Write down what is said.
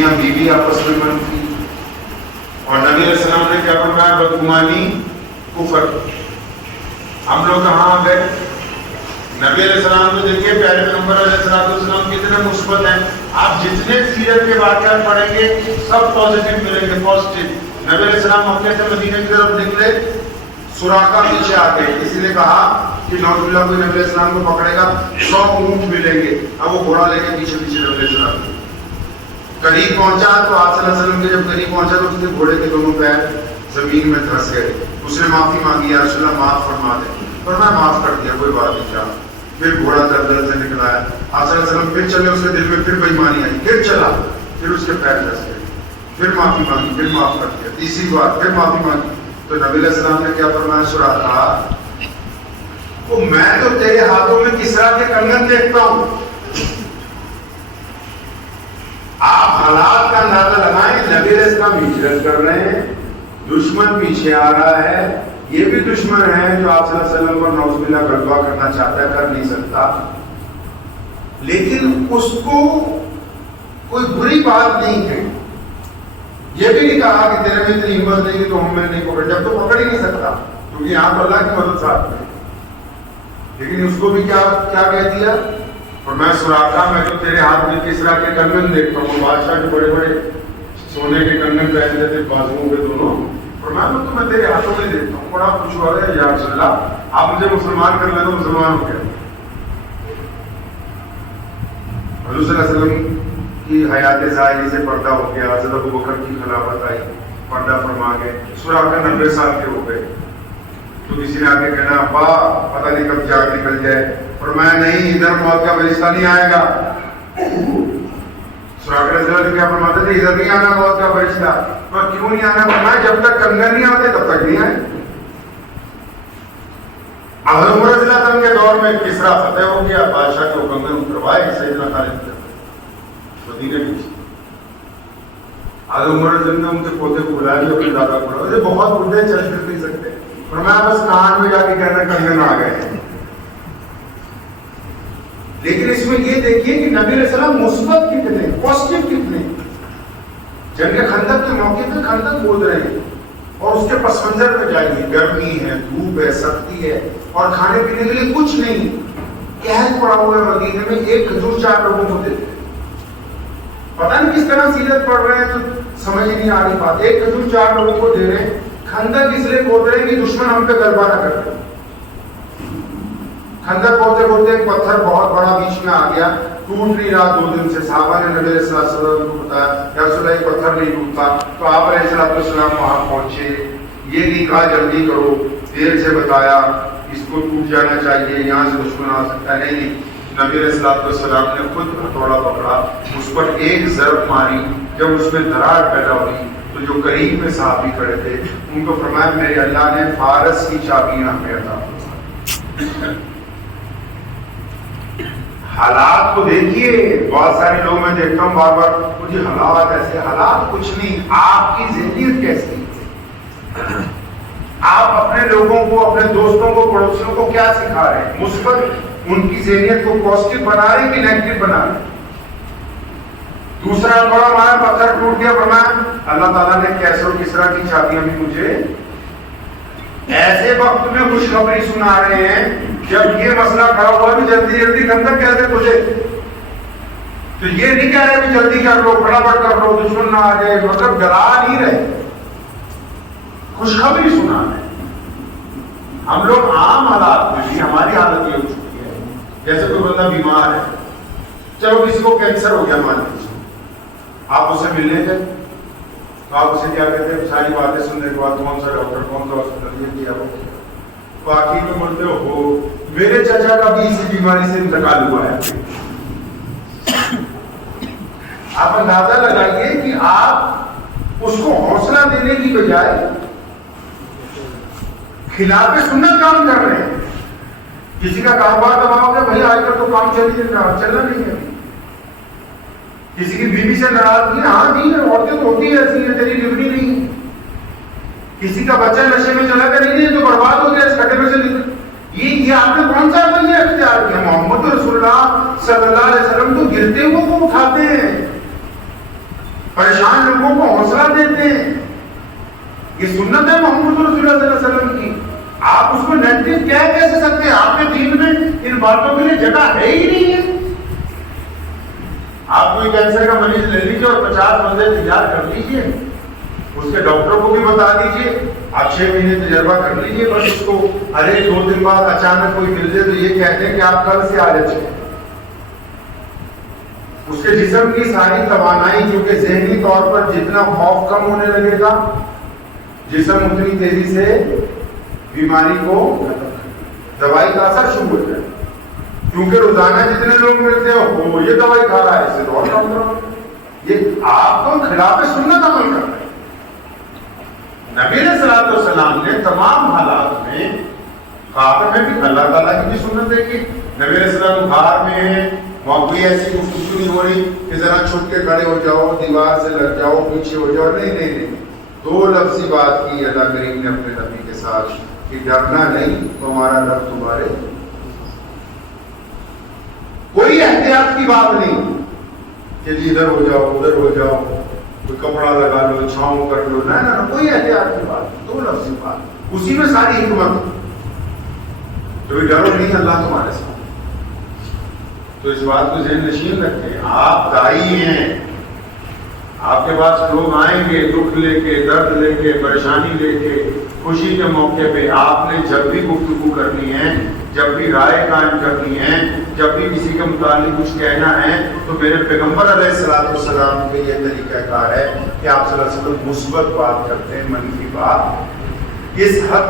میاں بیوی آپس میں بنتی. اور نبی علیہ السلام نے کیا فرمایا؟ بدگمانی کفر. ہم لوگ کہاں آ گئے؟ نبی علیہ السلام کو دیکھیے پیارے پیغمبر علیہ السلام کتنے مثبت ہیں. آپ جتنے سیرت کے واقعات پڑھیں گے سب پازیٹیو ملیں گے, پازیٹیو. نبی علیہ السلام مکہ سے مدینہ کی طرف نکلے, سراقہ پیچھے آ گئے. کسی نے کہا کہ نعوذ باللہ کوئی نبی علیہ السلام کو پکڑے گا 100 اونٹ ملیں گے. اب وہ گھوڑا لے کے پیچھے پیچھے نبی علیہ السلام قریب پہنچا تو آپ صلی اللہ علیہ وسلم کے جب قریب پہنچا تو اس کے گھوڑے کے دونوں پیر زمین میں دھنس گئے. اس نے معافی مانگی, یا رسول اللہ معاف فرما دیں. اور میں معاف کر دیا, کوئی بات نہیں. کیا پھر گھوڑا دردر سے نکلا ہے. آپ صلی اللہ علیہ وسلم پھر چلے, اس کے دل میں پھر بےایمانی آئی, پھر چلا, پھر اس کے پیر دھنس گئے, پھر معافی مانگی, پھر معاف کر دیا, تیسری بار پھر معافی مانگی. تو نبی علیہ السلام نے کیا فرمایا؟ سراقہ وہ میں تو تیرے ہاتھوں میں کسرا کے کنگن دیکھتا ہوں. آپ حالات کا اندازہ لگائیں. نبی علیہ السلام ہجرت کر رہے ہیں, دشمن پیچھے آ رہا ہے, یہ بھی دشمن ہے جو آپ صلی اللہ علیہ وسلم کو نعوذ باللہ غلبہ کرنا چاہتا ہے, کر نہیں سکتا. لیکن اس کو کوئی بری بات نہیں کہی, یہ بھی نہیں کہا کہ تیرے میں اتنی ہمت نہیں تو ہم میں نہیں پکڑ, جب تو پکڑ ہی نہیں سکتا کیونکہ یہاں تو اللہ کی مدد ساتھ میں. لیکن اس کو بھی کیا کہہ دیا؟ اور میں سراقہ, میں تو تیرے ہاتھ میں کسرا کے کنگن دیکھتا ہوں. بادشاہ کے بڑے بڑے سونے کے کنگن پہنتے تھے بازوؤں کے دونوں, اور میں تیرے ہاتھوں میں دیکھتا ہوں. بڑا خوش ہوا ہے, یا رسول اللہ آپ مجھے مسلمان کر لیں تو مسلمان ہو گیا. حضور صلی اللہ علیہ وسلم کی حیات ظاہری سے پردہ ہو گیا. حضرت ابوبکر کی خلافت آئی, پردہ فرما گئے. سراقہ 90 سال کے ہو گئے. تو کسی نے آگے کہنا ابا پتہ نہیں کب جاگ نکل جائے, اور میں نہیں, ادھر موت کا فرشتہ نہیں آئے گا. سراقہ رضی اللہ عنہ کیا فرماتے تھے؟ ادھر نہیں آنا موت کا فرشتہ. اور کیوں نہیں آنا؟ فرمایا جب تک کنگن نہیں آتے تب تک نہیں آئے. حضرت عمر رضی اللہ عنہ کے دور میں کسرا فتح ہو گیا, بادشاہ کو کنگن اتروائے سیدنا خالد مدینے میں. حضرت عمر رضی اللہ عنہ ان کے پوتے کو بلا لیا, اپنے دادا کو بلا, بہت بوڑھے چل پھر نہیں سکتے. فرمایا بس کان میں جا کے کہنا کنگن آ گئے. لیکن اس میں یہ دیکھیے کہ نبی علیہ السلام مثبت کتنے, پازیٹیو کتنے. جنگ خندق کے موقع پہ خندق کھود رہے ہیں, اور اس کے پس منظر پہ جائیے, گرمی ہے, دھوپ ہے, سختی ہے, اور کھانے پینے کے لیے کچھ نہیں. قحط پڑا ہوا ہے مدینے میں, ایک کھجور 4 لوگوں کو دیتے. پتہ نہیں کس طرح سیرت پڑھ رہے ہیں تو سمجھ ہی نہیں آ رہی بات. ایک کھجور 4 لوگوں کو دے رہے ہیں. خندق اس لیے کھود رہے ہیں کہ دشمن ہم پہ غلبہ نہ کرے. خندق کھودتے کھودتے ایک پتھر بہت بڑا بیچ میں آ گیا, ٹوٹ نہیں رہا 2 دن سے. صحابہ نے نبی علیہ السلام کو بتایا, یا رسول اللہ یہ پتھر نہیں ٹوٹتا. تو آپ علیہ السلام وہاں پہنچے, یہ نہیں کہا جلدی کرو, دیر سے بتایا اس کو ٹوٹ جانا چاہیے, یہاں سے دشمن آ سکتا ہے. نہیں, نبی علیہ السلام نے خود ہتھوڑا پکڑا, اس پر ایک ضرب ماری. جب اس میں دراڑ پیدا ہوئی تو جو قریب میں صحابی کھڑے تھے ان کو فرمایا میرے اللہ نے فارس کی چابیاں ہمیں عطا فرمائیں. حالات کو دیکھیے. بہت سارے لوگ میں دیکھتا ہوں بار بار مجھے حالات ایسے, حالات کچھ نہیں. آپ کی ذہنیت کیسی ہے؟ آپ اپنے لوگوں کو, اپنے دوستوں کو, پڑوسیوں کو کیا سکھا رہے ہیں؟ مثبت ان کی ذہنیت کو پازیٹیو بنا رہے ہیں کہ نیگیٹو بنا رہے ہیں؟ دوسرا بڑا ہمارا پتھر ٹوٹ گیا, فرمایا اللہ تعالیٰ نے کیسر و کسرا کی چابیاں بھی مجھے ایسے وقت میں خوشخبری سنا رہے ہیں جب یہ مسئلہ کھڑا ہوا بھی جلدی جلدی خندق کیسے تجھے, تو یہ نہیں کہہ رہے بھی جلدی کر لو, فٹافٹ کر لو, دشمن نہ آ جائے. مطلب ڈرا نہیں رہے, خوشخبری سنا رہے. ہم لوگ عام حالات میں بھی ہماری حالت یہ ہو چکی ہے, جیسے کوئی بندہ بیمار ہے, چلو کسی کو کینسر ہو گیا مان لیجیے, آپ اسے ملنے گئے تو آپ اسے کیا کہتے ہیں؟ ساری باتیں سننے کے بعد کون سا ڈاکٹر, کون سا ہاسپٹل, یہ کیا وہ کیا. باقی میں بولتے ہو میرے چچا کا بھی اسی بیماری سے انتقال ہوا ہے. آپ اندازہ لگائیے کہ آپ اس کو حوصلہ دینے کی بجائے خلاف سنت کام کر رہے ہیں. کسی کا کاروبار دباؤ گے, بھائی آج کل تو کام چلنا نہیں ہے. کسی کی بیوی سے ناراضگی, ہاں نہیں ہے, عورتیں تو ہوتی ہے ایسی ہیں, تیری ڈیوٹی نہیں ہے. کسی کا بچہ نشے میں چلا گیا, نہیں تو برباد ہو گیا, اس کٹے میں سے نکل. یہ آپ نے کون سا بنیا اختیار کیا؟ محمد رسول اللہ صلی اللہ علیہ وسلم تو گرتے ہوئے کو اٹھاتے ہیں. پریشان لوگوں کو حوصلہ دیتے ہیں. یہ سنت ہے محمد رسول اللہ صلی اللہ علیہ وسلم کی. آپ اس کو نیگیٹو کہہ کیسے سکتے ہیں؟ آپ کے دین میں ان باتوں کے لیے جگہ ہے ہی نہیں ہے. آپ کوئی کینسر کا مریض لے لیجیے اور 50 بندے تیار کر لیجیے، اس کے ڈاکٹروں کو بھی بتا دیجیے، آپ 6 مہینے تجربہ کر لیجیے. بس اس کو ارے 2 دن بعد اچانک کوئی مل جائے تو یہ کہتے ہیں کہ آپ کل سے آ جائیں. اس کے جسم کی ساری توانائی، کیونکہ ذہنی طور پر جتنا خوف کم ہونے لگے گا جسم اتنی تیزی سے بیماری کو دوائی کا اثر شروع ہو جائے. کیونکہ روزانہ جتنے لوگ ملتے ہیں وہ یہ دوائی کھا رہا ہے، اس سے اور ڈاکٹر. یہ آپ کو خلاف سنت عمل کر رہے ہیں. نبی علیہ الصلوۃ والسلام نے تمام حالات میں غار میں بھی اللہ تعالیٰ کی بھی سنت دیکھی. نبی علیہ السلام غار میں ہیں، وہاں کوئی ایسی گفتگو نہیں ہو رہی کہ ذرا چھپ کے کھڑے ہو جاؤ، دیوار سے لگ جاؤ، پیچھے ہو جاؤ. نہیں نہیں نہیں، 2 لفظی بات کی اللہ کریم نے اپنے نبی کے ساتھ کہ ڈرنا نہیں تو ہمارا رب تمہارے. کوئی احتیاط کی بات نہیں کہ ادھر ہو جاؤ ادھر ہو جاؤ، کوئی کپڑا لگا لو، چھاؤں کر لو. نہ نہ، کوئی احتیاط کی بات، 2 لفظی بات، اسی میں ساری حکمت. تو ڈرو نہیں، اللہ تمہارے ساتھ. تو اس بات کو ذہن نشین رکھیں. آپ دائی ہیں، آپ کے پاس لوگ آئیں گے دکھ لے کے، درد لے کے، پریشانی لے کے. خوشی کے موقع پہ آپ نے جب بھی گفتگو کرنی ہے، جب بھی رائے قائم کرنی ہے، جب بھی کسی کے متعلق کچھ کہنا ہے، تو میرے پیغمبر علیہ الصلوۃ والسلام کا یہ طریقہ کار ہے کہ آپ صلی اللہ علیہ وسلم مثبت بات کرتے ہیں، منفی بات اس حد